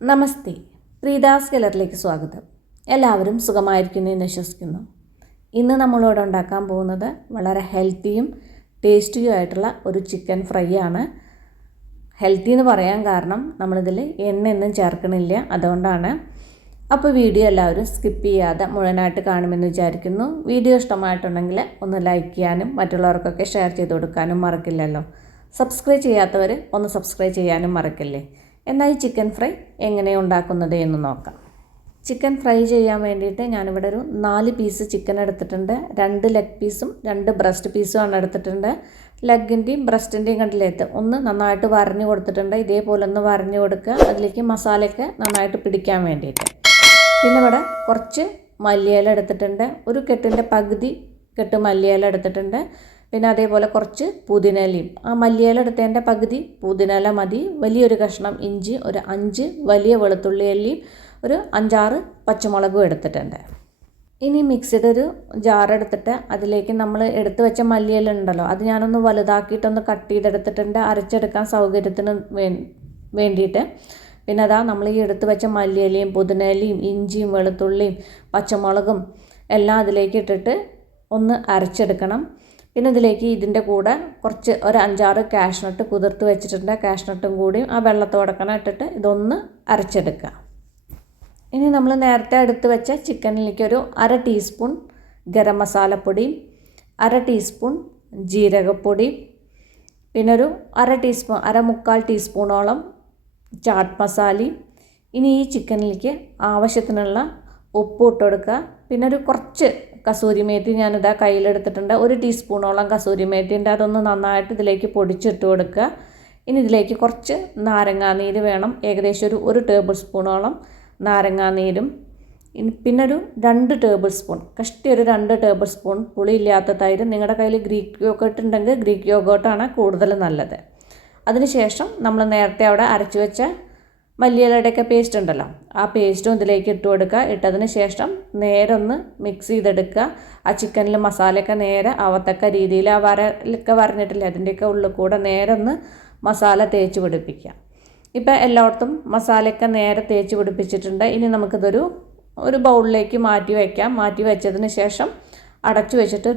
നമസ്തേ, പ്രീതാസ് കിലറിലേക്ക് സ്വാഗതം. എല്ലാവരും സുഖമായിരിക്കുന്നു എന്ന് വിശ്വസിക്കുന്നു. ഇന്ന് നമ്മളോട് ഉണ്ടാക്കാൻ പോകുന്നത് വളരെ ഹെൽത്തിയും ടേസ്റ്റിയും ആയിട്ടുള്ള ഒരു ചിക്കൻ ഫ്രൈ ആണ്. ഹെൽത്തി എന്ന് പറയാൻ കാരണം നമ്മളിതിൽ എണ്ണയൊന്നും ചേർക്കണില്ല, അതുകൊണ്ടാണ്. അപ്പോൾ വീഡിയോ എല്ലാവരും സ്കിപ്പ് ചെയ്യാതെ മുഴുവനായിട്ട് കാണുമെന്ന് വിചാരിക്കുന്നു. വീഡിയോ ഇഷ്ടമായിട്ടുണ്ടെങ്കിൽ ഒന്ന് ലൈക്ക് ചെയ്യാനും മറ്റുള്ളവർക്കൊക്കെ ഷെയർ ചെയ്ത് കൊടുക്കാനും മറക്കില്ലല്ലോ. സബ്സ്ക്രൈബ് ചെയ്യാത്തവർ ഒന്ന് സബ്സ്ക്രൈബ് ചെയ്യാനും മറക്കില്ലേ. എന്നാൽ ഈ ചിക്കൻ ഫ്രൈ എങ്ങനെയാണ് ഉണ്ടാക്കുന്നത് എന്ന് നോക്കാം. ചിക്കൻ ഫ്രൈ ചെയ്യാൻ വേണ്ടിയിട്ട് ഞാനിവിടെ ഒരു 4 പീസ് ചിക്കൻ എടുത്തിട്ടുണ്ട്. 2 ലെഗ് പീസും 2 ബ്രസ്റ്റ് പീസുമാണ് എടുത്തിട്ടുണ്ട്. ലെഗിൻ്റെയും ബ്രസ്റ്റിൻ്റെയും കണ്ടിലേത്ത് ഒന്ന് നന്നായിട്ട് വരഞ്ഞു കൊടുത്തിട്ടുണ്ട്. ഇതേപോലെ ഒന്ന് വരഞ്ഞു കൊടുക്കുക, അതിലേക്ക് മസാലയൊക്കെ നന്നായിട്ട് പിടിക്കാൻ വേണ്ടിയിട്ട്. പിന്നെ ഇവിടെ കുറച്ച് മല്ലിയില എടുത്തിട്ടുണ്ട്. ഒരു കെട്ടിൻ്റെ പകുതി കെട്ട് മല്ലിയില എടുത്തിട്ടുണ്ട്. പിന്നെ അതേപോലെ കുറച്ച് പുതിനയിലയും, ആ മല്ലിയില എടുത്തതിൻ്റെ പകുതി പുതിനയില മതി. വലിയൊരു കഷ്ണം ഇഞ്ചി, ഒരു 5 വലിയ വെളുത്തുള്ളി അല്ലിയും, ഒരു 5-6 പച്ചമുളകും എടുത്തിട്ടുണ്ട്. ഇനി മിക്സിയുടെ ജാർ എടുത്തിട്ട് അതിലേക്ക് നമ്മൾ എടുത്തു വെച്ച മല്ലിയില ഉണ്ടല്ലോ, അത് ഞാനൊന്ന് വലുതാക്കിയിട്ടൊന്ന് കട്ട് ചെയ്തെടുത്തിട്ടുണ്ട്, അരച്ചെടുക്കാൻ സൗകര്യത്തിന് വേണ്ടിയിട്ട്. പിന്നെ അതാ നമ്മൾ ഈ എടുത്തു വെച്ച മല്ലിയിലയും പുതിനയിലയും ഇഞ്ചിയും വെളുത്തുള്ളിയും പച്ചമുളകും എല്ലാം അതിലേക്ക് ഇട്ടിട്ട് ഒന്ന് അരച്ചെടുക്കണം. പിന്നെ ഇതിലേക്ക് ഇതിൻ്റെ കൂടെ കുറച്ച് ഒരു 5-6 കാഷ്നട്ട് കുതിർത്ത് വെച്ചിട്ടുണ്ട്. കാഷ്നട്ടും കൂടി ആ വെള്ളത്തോടക്കണം ഇട്ടിട്ട് ഇതൊന്ന് അരച്ചെടുക്കുക. ഇനി നമ്മൾ നേരത്തെ എടുത്ത് വെച്ച ചിക്കനിലേക്ക് ഒരു 1/2 ടീസ്പൂൺ ഗരം മസാലപ്പൊടിയും 1/2 ടീസ്പൂൺ ജീരകപ്പൊടിയും പിന്നെ ഒരു 1/4 ടീസ്പൂണോളം ചാട്ട് മസാലയും. ഇനി ഈ ചിക്കനിലേക്ക് ആവശ്യത്തിനുള്ള ഉപ്പ് ഇട്ട് കൊടുക്കുക. പിന്നെ ഒരു കുറച്ച് കസൂരി മേത്തി ഞാനിതാ കയ്യിലെടുത്തിട്ടുണ്ട്. 1 ടീസ്പൂണോളം കസൂരി മേത്തിൻ്റെ, അതൊന്ന് നന്നായിട്ട് ഇതിലേക്ക് പൊടിച്ചിട്ട് കൊടുക്കുക. ഇനി ഇതിലേക്ക് കുറച്ച് നാരങ്ങാനീര് വേണം, ഏകദേശം ഒരു ടേബിൾ സ്പൂണോളം നാരങ്ങാനീരും. പിന്നെ ഒരു 2 ടേബിൾ സ്പൂൺ ഒരു 2 ടേബിൾ സ്പൂൺ പുളിയില്ലാത്ത തൈര്. നിങ്ങളുടെ കയ്യിൽ ഗ്രീക്ക് യോഗേർട്ട് ഉണ്ടെങ്കിൽ ഗ്രീക്ക് യോഗേർട്ടാണ് കൂടുതൽ നല്ലത്. അതിനുശേഷം നമ്മൾ നേരത്തെ അവിടെ അരച്ചു വെച്ച മല്ലിയിലയുടെയൊക്കെ പേസ്റ്റ് ഉണ്ടല്ലോ, ആ പേസ്റ്റും ഇതിലേക്ക് ഇട്ട് കൊടുക്കുക. ഇട്ടതിന് ശേഷം നേരെ ഒന്ന് മിക്സ് ചെയ്തെടുക്കുക. ആ ചിക്കനിൽ മസാലയൊക്കെ നേരെ ആവത്തക്ക രീതിയിൽ, ആ വരലൊക്കെ വരഞ്ഞിട്ടില്ല അതിൻ്റെയൊക്കെ ഉള്ളിൽ കൂടെ നേരെ ഒന്ന് മസാല തേച്ച് പിടിപ്പിക്കുക. ഇപ്പം എല്ലായിടത്തും മസാലയൊക്കെ നേരെ തേച്ച് പിടിപ്പിച്ചിട്ടുണ്ട്. ഇനി നമുക്കിതൊരു ബൗളിലേക്ക് മാറ്റി വയ്ക്കാം. മാറ്റി വെച്ചതിന് ശേഷം അടച്ചു വെച്ചിട്ട്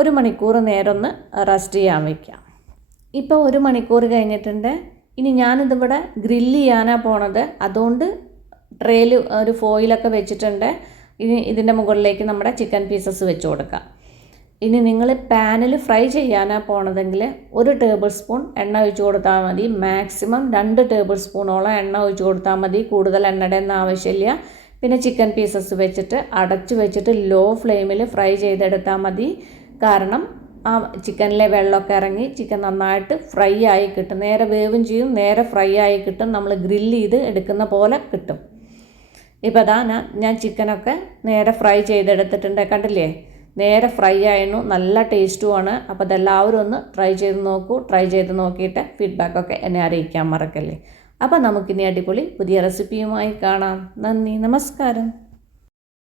ഒരു മണിക്കൂർ നേരം ഒന്ന് റെസ്റ്റ് ചെയ്യാൻ വയ്ക്കാം. ഇപ്പോൾ 1 മണിക്കൂർ കഴിഞ്ഞിട്ടുണ്ട്. ഇനി ഞാനിതിവിടെ ഗ്രില്ല് ചെയ്യാനാണ് പോണത്, അതുകൊണ്ട് ട്രേയിൽ ഒരു ഫോയിലൊക്കെ വെച്ചിട്ടുണ്ട്. ഇനി ഇതിൻ്റെ മുകളിലേക്ക് നമ്മുടെ ചിക്കൻ പീസസ് വെച്ച് കൊടുക്കാം. ഇനി നിങ്ങൾ പാനിൽ ഫ്രൈ ചെയ്യാനാണ് പോണതെങ്കിൽ 1 ടേബിൾ സ്പൂൺ എണ്ണ ഒഴിച്ച് കൊടുത്താൽ മതി. മാക്സിമം 2 ടേബിൾ സ്പൂണോളം എണ്ണ ഒഴിച്ച് കൊടുത്താൽ മതി, കൂടുതൽ എണ്ണയുടെ ഒന്നും ആവശ്യമില്ല. പിന്നെ ചിക്കൻ പീസസ് വെച്ചിട്ട് അടച്ചു വെച്ചിട്ട് ലോ ഫ്ലെയിമിൽ ഫ്രൈ ചെയ്തെടുത്താൽ മതി. കാരണം ആ ചിക്കനിലെ വെള്ളമൊക്കെ ഇറങ്ങി ചിക്കൻ നന്നായിട്ട് ഫ്രൈ ആയി കിട്ടും. നേരെ വേവും ചെയ്യും, നേരെ ഫ്രൈ ആയി കിട്ടും. നമ്മൾ ഗ്രില്ല് ചെയ്ത് എടുക്കുന്ന പോലെ കിട്ടും. ഇപ്പോൾ അതാ ഞാൻ ചിക്കനൊക്കെ നേരെ ഫ്രൈ ചെയ്തെടുത്തിട്ടുണ്ട്. കണ്ടില്ലേ, നേരെ ഫ്രൈ ആയിരുന്നു, നല്ല ടേസ്റ്റുമാണ്. അപ്പോൾ അതെല്ലാവരും ഒന്ന് ട്രൈ ചെയ്ത് നോക്കൂ. ട്രൈ ചെയ്ത് നോക്കിയിട്ട് ഫീഡ്ബാക്കൊക്കെ എന്നെ അറിയിക്കാൻ മറക്കല്ലേ. അപ്പോൾ നമുക്കിനി അടിപൊളി പുതിയ റെസിപ്പിയുമായി കാണാം. നന്ദി, നമസ്കാരം.